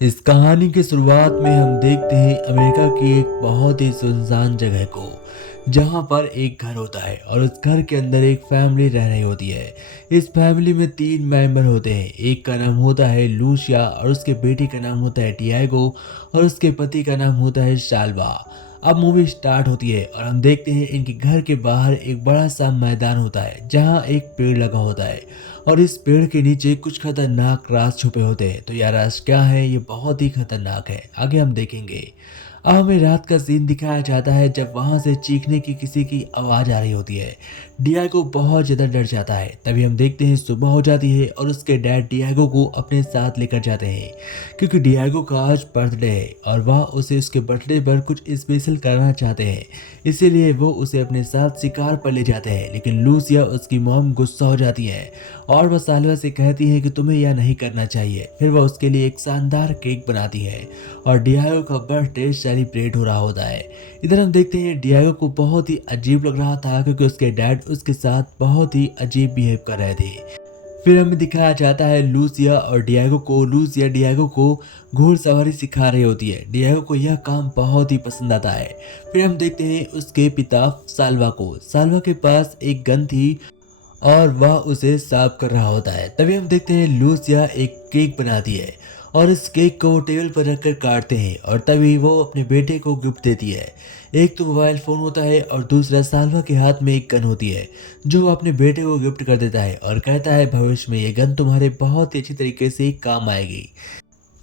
इस कहानी की शुरुआत में हम देखते हैं अमेरिका की एक बहुत ही सुनसान जगह को, जहां पर एक घर होता है और उस घर के अंदर एक फैमिली रह रही होती है। इस फैमिली में 3 मेंबर होते हैं। एक का नाम होता है लूसिया और उसके बेटी का नाम होता है टियागो और उसके पति का नाम होता है शाल्वा। अब मूवी स्टार्ट होती है और हम देखते हैं इनके घर के बाहर एक बड़ा सा मैदान होता है जहां एक पेड़ लगा होता है और इस पेड़ के नीचे कुछ खतरनाक राज छुपे होते हैं। तो यह राज क्या है, ये बहुत ही खतरनाक है, आगे हम देखेंगे। अब हमें रात का सीन दिखाया जाता है जब वहां से चीखने की किसी की आवाज आ रही होती है। डियागो बहुत ज्यादा डर जाता है। तभी हम देखते हैं सुबह हो जाती है और उसके डैड डियागो को अपने साथ लेकर जाते हैं, क्योंकि डियागो का आज बर्थडे है और वह उसे उसके बर्थडे पर कुछ स्पेशल करना चाहते हैं। इसीलिए वो उसे अपने साथ शिकार पर ले जाते हैं। लेकिन लूसिया, उसकी मॉम, गुस्सा हो जाती है और वह सालवा से कहती है कि तुम्हें यह नहीं करना चाहिए। फिर वह उसके लिए एक शानदार केक बनाती है और डियागो का बर्थडे सेलिब्रेट हो रहा होता है। इधर हम देखते हैं डियागो को बहुत ही अजीब लग रहा था, क्योंकि उसके डैड उसके साथ बहुत ही अजीब बिहेव कर रहे थे। फिर हमें दिखाया जाता है लूसिया और डियागो को। लूसिया डियागो को घुड़सवारी सिखा रही होती है। डियागो को यह काम बहुत ही पसंद आता है। फिर हम देखते हैं उसके पिता साल्वा को। साल्वा के पास एक गन थी और वह उसे साफ कर रहा होता है। तभी हम देखते हैं लूसिया एक केक बनाती है और इस केक को वो टेबल पर रखकर काटते हैं और तभी वो अपने बेटे को गिफ्ट देती है। एक तो मोबाइल फोन होता है और दूसरा साल्वा के हाथ में एक गन होती है, जो वो अपने बेटे को गिफ्ट कर देता है और कहता है भविष्य में ये गन तुम्हारे बहुत ही अच्छी तरीके से काम आएगी।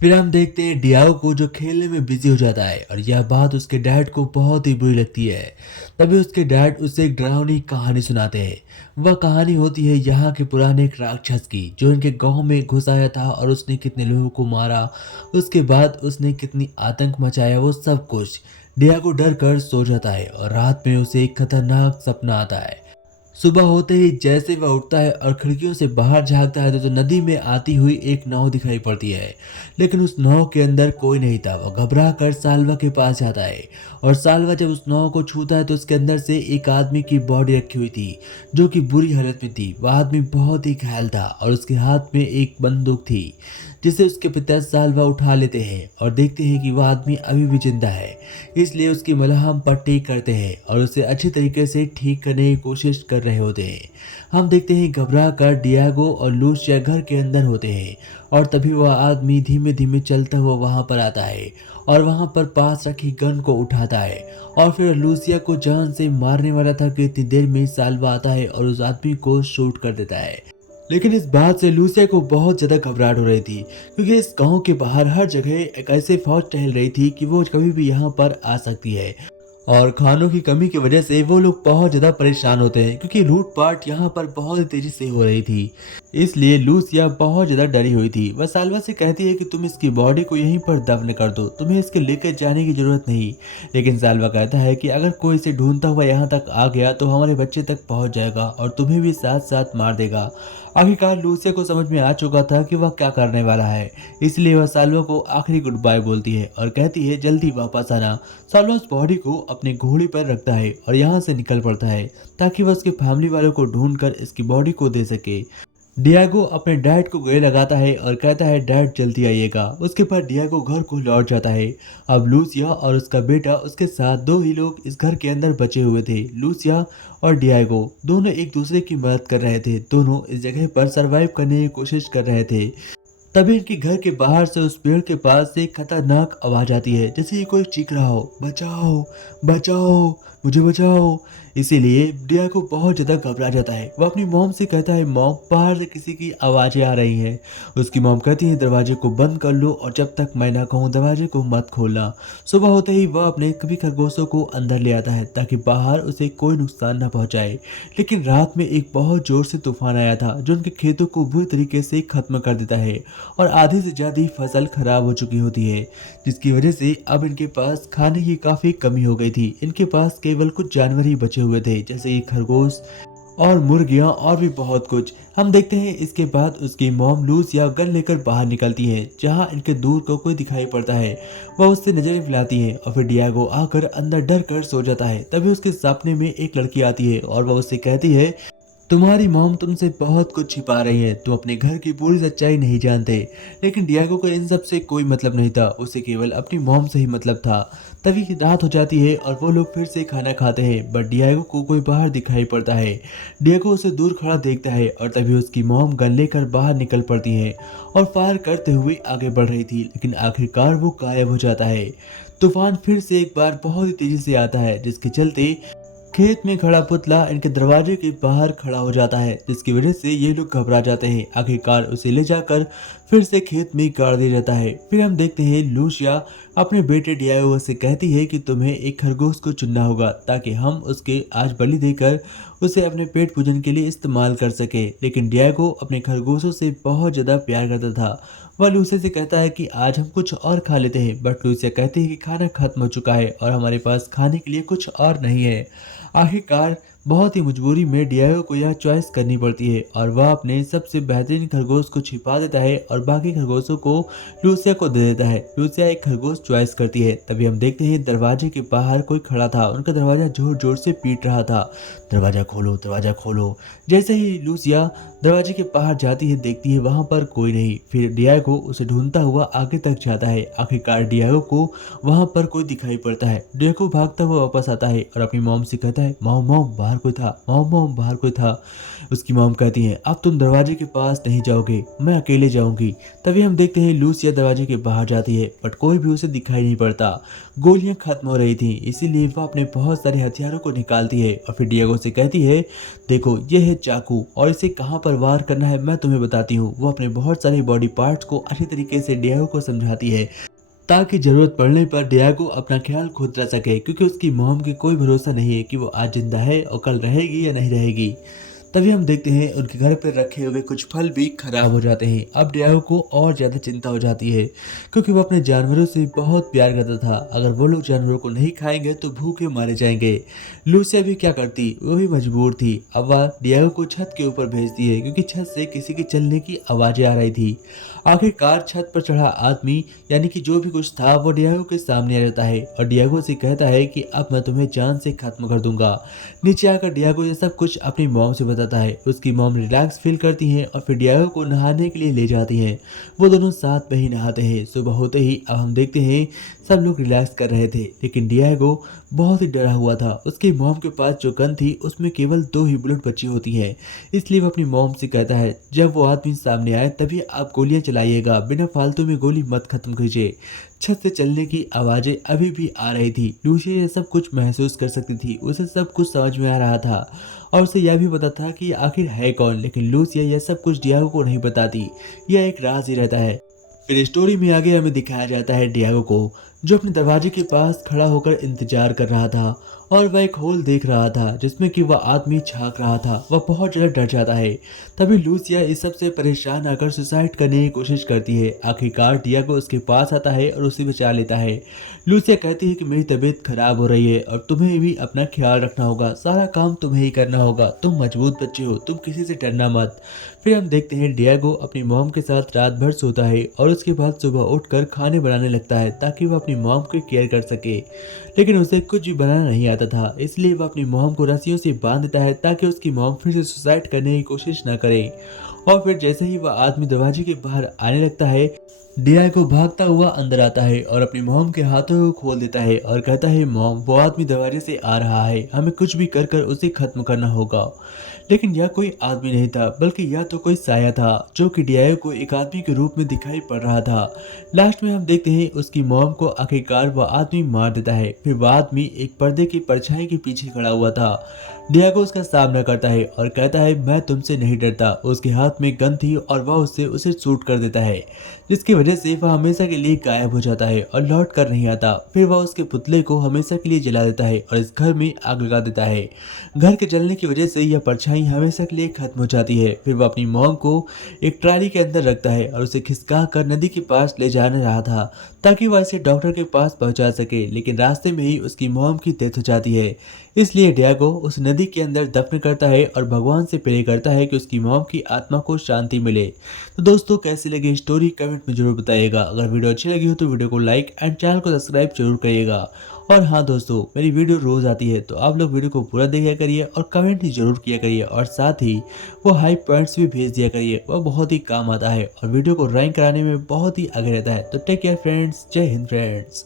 फिर हम देखते हैं डियागो को, जो खेलने में बिजी हो जाता है और यह बात उसके डैड को बहुत ही बुरी लगती है। तभी उसके डैड उसे एक डरावनी कहानी सुनाते हैं। वह कहानी होती है यहाँ के पुराने एक राक्षस की, जो इनके गांव में घुस आया था और उसने कितने लोगों को मारा, उसके बाद उसने कितनी आतंक मचाया, वो सब कुछ। डियागो डर कर सो जाता है और रात में उसे एक खतरनाक सपना आता है। सुबह होते ही जैसे वह उठता है और खिड़कियों से बाहर झांकता है तो नदी में आती हुई एक नाव दिखाई पड़ती है। लेकिन उस नाव के अंदर कोई नहीं था। वह घबरा कर साल्वा के पास जाता है और साल्वा जब उस नाव को छूता है तो उसके अंदर से एक आदमी की बॉडी रखी हुई थी, जो कि बुरी हालत में थी। वह आदमी बहुत ही घायल था और उसके हाथ में एक बंदूक थी, जिसे उसके पिता साल्वा उठा लेते हैं और देखते हैं कि वह आदमी अभी भी जिंदा है। इसलिए उसकी मलहम पट्टी करते हैं और उसे अच्छी तरीके से ठीक करने की कोशिश कर रहे होते हैं। हम देखते हैं घबरा कर डियागो और लूसिया घर के अंदर होते हैं और तभी वह आदमी धीमे धीमे चलता हुआ वहां पर आता है और वहां पर पास रखी गन को उठाता है और फिर लूसिया को जान से मारने वाला था कि इतनी देर में साल्वा आता है और उस आदमी को शूट कर देता है। लेकिन इस बात से लूसिया को बहुत ज्यादा घबराहट हो रही थी, क्योंकि इस गांव के बाहर हर जगह एक ऐसे फौज टहल रही थी कि वो कभी भी यहाँ पर आ सकती है। और खानों की कमी की वजह से वो लोग बहुत ज्यादा परेशान होते हैं, क्योंकि लूटपाट यहाँ पर बहुत तेजी से हो रही थी। इसलिए लूसिया बहुत ज्यादा डरी हुई थी। वह साल्वा से कहती है कि तुम इसकी बॉडी को यहीं पर दफन कर दो, तुम्हें इसके लेकर जाने की जरूरत नहीं। लेकिन साल्वा कहता है कि अगर कोई इसे ढूंढता हुआ यहाँ तक आ गया तो हमारे बच्चे तक पहुंच जाएगा और तुम्हें भी साथ साथ मार देगा। आखिरकार लूसिया को समझ में आ चुका था कि वह क्या करने वाला है, इसलिए वह साल्वा को आखिरी गुड बाय बोलती है और कहती है जल्दी वापस आना। साल्वा उस बॉडी को अपने घोड़ी पर रखता है और यहाँ से निकल पड़ता है, ताकि वह उसके फैमिली वालों को ढूंढकर इसकी बॉडी को दे सके। डियागो अपने डैड को गले लगाता है और कहता है डैड जल्दी आइएगा। उसके बाद डियागो घर को लौट जाता है। अब लूसिया और उसका बेटा उसके साथ दो ही लोग इस घर के अंदर बचे हुए थे। लूसिया और डियागो दोनों एक दूसरे की मदद कर रहे थे। दोनों इस जगह पर सरवाइव करने की कोशिश कर रहे थे। तभी इनके घर के बाहर से उस पेड़ के पास से एक खतरनाक आवाज आती है, जैसे ये कोई चीख रहा हो, बचाओ बचाओ, मुझे बचाओ। इसीलिए डियागो बहुत ज्यादा घबरा जाता है। वो अपनी मॉम से कहता है मॉम, बाहर से किसी की आवाजें आ रही हैं। उसकी मॉम कहती है दरवाजे को बंद कर लो और जब तक मैं ना कहूँ दरवाजे को मत खोलना। सुबह होते ही वह अपने सभी खरगोशों को अंदर ले आता है ताकि बाहर उसे कोई नुकसान न पहुंचाए। लेकिन रात में एक बहुत जोर से तूफान आया था, जो उनके खेतों को बुरी तरीके से खत्म कर देता है और आधी से ज्यादा फसल खराब हो चुकी होती है, जिसकी वजह से अब इनके पास खाने की काफी कमी हो गई थी। इनके पास केवल कुछ जानवर ही बचे हुए थे, जैसे कि खरगोश और मुर्गियां और भी बहुत कुछ। हम देखते हैं इसके बाद उसकी मॉम लूसिया गन लेकर बाहर निकलती है, जहां इनके दूर को कोई दिखाई पड़ता है। वह उससे नजरें मिलाती है और फिर डियागो आकर अंदर डर कर सो जाता है। तभी उसके सपने में एक लड़की आती है और वह उससे कहती है तुम्हारी मॉम तुमसे बहुत कुछ छिपा रही है, तुम अपने घर की पूरी सच्चाई नहीं जानते। लेकिन डियागो को इन सब से कोई मतलब नहीं था, उसे केवल अपनी मॉम से ही मतलब था। तभी रात हो जाती है और वो लोग फिर से खाना खाते हैं, बट डियागो को कोई बाहर दिखाई पड़ता है। डियागो उसे दूर खड़ा देखता है और तभी उसकी मॉम गन लेकर बाहर निकल पड़ती है और फायर करते हुए आगे बढ़ रही थी, लेकिन आखिरकार वो गायब हो जाता है। तूफान फिर से एक बार बहुत ही तेजी से आता है, जिसके चलते खेत में खड़ा पुतला इनके दरवाजे के बाहर खड़ा हो जाता है, जिसकी वजह से ये लोग घबरा जाते हैं। आखिरकार उसे ले जाकर फिर से खेत में गाड़ दिया जाता है। फिर हम देखते हैं लूसिया अपने बेटे डियागो से कहती है कि तुम्हें एक खरगोश को चुनना होगा ताकि हम उसके आज बलि देकर उसे अपने पेट पूजन के लिए इस्तेमाल कर सके। लेकिन डियागो अपने खरगोशों से बहुत ज़्यादा प्यार करता था। वह लूसिया से कहता है कि आज हम कुछ और खा लेते हैं, बट लूसिया कहती है कि खाना खत्म हो चुका है और हमारे पास खाने के लिए कुछ और नहीं है। आखिरकार बहुत ही मजबूरी में डियागो को यह चॉइस करनी पड़ती है और वह अपने सबसे बेहतरीन खरगोश को छिपा देता है और बाकी खरगोशों को लूसिया को दे देता है। लूसिया एक खरगोश चॉइस करती है। तभी हम देखते हैं दरवाजे के बाहर कोई खड़ा था, उनका दरवाजा जोर जोर से पीट रहा था, दरवाजा खोलो, दरवाजा खोलो। जैसे ही लूसिया दरवाजे के बाहर जाती है, देखती है वहां पर कोई नहीं। फिर डियागो उसे ढूंढता हुआ आगे तक जाता है। आखिरकार डियागो को वहां पर कोई दिखाई पड़ता है। डियागो भागता हुआ वापस आता है और अपनी मॉम से कहता है, मॉम मॉम बाहर कोई था, मॉम मॉम बाहर कोई था। उसकी मॉम कहती है, अब तुम दरवाजे के पास नहीं जाओगे, मैं अकेले जाऊंगी। तभी हम देखते हैं लूसिया दरवाजे के बाहर जाती है, बट कोई भी उसे दिखाई नहीं पड़ता। गोलियां खत्म हो रही थी, इसीलिए वह अपने बहुत सारे हथियारों को निकालती है और फिर डियागो से कहती है, देखो ये है चाकू और इसे कहाँ पर वार करना है मैं तुम्हें बताती हूँ। वो अपने बहुत सारे बॉडी पार्ट्स को अच्छी तरीके से डियागो को समझाती है ताकि जरूरत पड़ने पर डियागो अपना ख्याल खुद रख सके, क्योंकि उसकी मॉम की कोई भरोसा नहीं है कि वो आज जिंदा है और कल रहेगी या नहीं रहेगी। तभी हम देखते हैं उनके घर पर रखे हुए कुछ फल भी खराब हो जाते हैं। अब डियागो को और ज़्यादा चिंता हो जाती है, क्योंकि वो अपने जानवरों से बहुत प्यार करता था। अगर वो लोग जानवरों को नहीं खाएंगे तो भूखे मारे जाएंगे। लूसिया भी क्या करती, वो भी मजबूर थी। अब वह डियागो को छत के ऊपर भेजती है, क्योंकि छत से किसी के चलने की आवाज़ें आ रही थी। आखिरकार छत पर चढ़ा आदमी यानी कि जो भी कुछ था वो डियागो के सामने आ जाता है और डियागो से कहता है कि अब मैं तुम्हें जान से खत्म कर दूंगा। नीचे आकर डियागो ये सब कुछ अपनी मॉम से बताता है। उसकी मॉम रिलैक्स फील करती हैं और फिर डियागो को नहाने के लिए ले जाती हैं। वो दोनों साथ में ही नहाते हैं। सुबह होते ही अब हम देखते हैं सब लोग रिलैक्स कर रहे थे, लेकिन डियागो बहुत ही डरा हुआ था। उसकी मॉम के पास जो गन थी उसमें केवल 2 ही बुलेट बची होती हैं, इसलिए वो अपनी मॉम से कहता है, जब वो आदमी सामने आए तभी आप गोलियां चलाइएगा, बिना फालतू में गोली मत खत्म कीजिए। छत से चलने की आवाजें अभी भी आ रही थी। लूसिया ये सब कुछ महसूस कर सकती थी, उसे सब कुछ समझ में आ रहा था और उसे यह भी पता था कि आखिर है कौन। लेकिन लूसिया यह सब कुछ डियागो को नहीं बताती, यह एक राज ही रहता है। फिर स्टोरी में आगे हमें दिखाया जाता है डियागो को, जो अपने दरवाजे के पास खड़ा होकर इंतजार कर रहा था और वह एक होल देख रहा था जिसमें कि वह आदमी झांक रहा था। वह बहुत ज़्यादा डर जाता है। तभी लूसिया इस सब से परेशान आकर सुसाइड करने की कोशिश करती है। आखिरकार डियागो उसके पास आता है और उसे बचा लेता है। लूसिया कहती है कि मेरी तबीयत खराब हो रही है और तुम्हें भी अपना ख्याल रखना होगा, सारा काम तुम्हें ही करना होगा, तुम मजबूत बच्चे हो, तुम किसी से डरना मत। फिर हम देखते हैं डियागो अपनी मॉम के साथ रात भर सोता है और उसके बाद सुबह उठकर खाने बनाने लगता है ताकि वह अपनी मॉम की केयर कर सके। लेकिन उसे कुछ भी बनाना नहीं आता था, इसलिए वह अपनी मॉम को रस्सियों से बांध देता है ताकि उसकी मॉम फिर से सुसाइड करने की कोशिश न करे। और फिर जैसे ही वह आदमी दरवाजे के बाहर आने लगता है, डियागो भागता हुआ अंदर आता है और अपनी मॉम के हाथों को खोल देता है और कहता है, मॉम वो आदमी दरवाजे से आ रहा है, हमें कुछ भी कर कर उसे खत्म करना होगा। लेकिन यह कोई आदमी नहीं था, बल्कि यह तो कोई साया था जो कि डियागो को एक आदमी के रूप में दिखाई पड़ रहा था। लास्ट में हम देखते हैं उसकी मॉम को आखिरकार वह आदमी मार देता है। फिर वह आदमी एक पर्दे की परछाई के पीछे खड़ा हुआ था। डियागो उसका सामना करता है और कहता है, मैं तुमसे नहीं डरता। उसके हाथ में गन थी और वह उससे उसे शूट कर देता है, जिसकी वजह से वह हमेशा के लिए गायब हो जाता है और लौट कर नहीं आता। फिर वह उसके पुतले को हमेशा के लिए जला देता है और इस घर में आग लगा देता है। घर के जलने की वजह से यह परछाई हमेशा के लिए खत्म हो जाती है। फिर वह अपनी मॉम को एक ट्राली के अंदर रखता है और उसे खिसका कर नदी के पास ले जाने रहा था ताकि वह इसे डॉक्टर के पास पहुंचा सके, लेकिन रास्ते में ही उसकी मॉम की डेथ हो जाती है। इसलिए डियागो उस नदी के अंदर दफन करता है और भगवान से प्रे करता है कि उसकी मॉम की आत्मा को शांति मिले। तो दोस्तों कैसी लगी स्टोरी कमेंट में जरूर बताइएगा। अगर वीडियो अच्छी लगी हो तो वीडियो को लाइक एंड चैनल को सब्सक्राइब जरूर करिएगा। और हाँ दोस्तों, मेरी वीडियो रोज आती है तो आप लोग वीडियो को पूरा देखा करिए और कमेंट भी जरूर किया करिए, और साथ ही वो हाई पॉइंट्स भी भेज दिया करिए, वो बहुत ही काम आता है और वीडियो को रैंक कराने में बहुत ही आगे रहता है। तो टेक केयर फ्रेंड्स, जय हिंद फ्रेंड्स।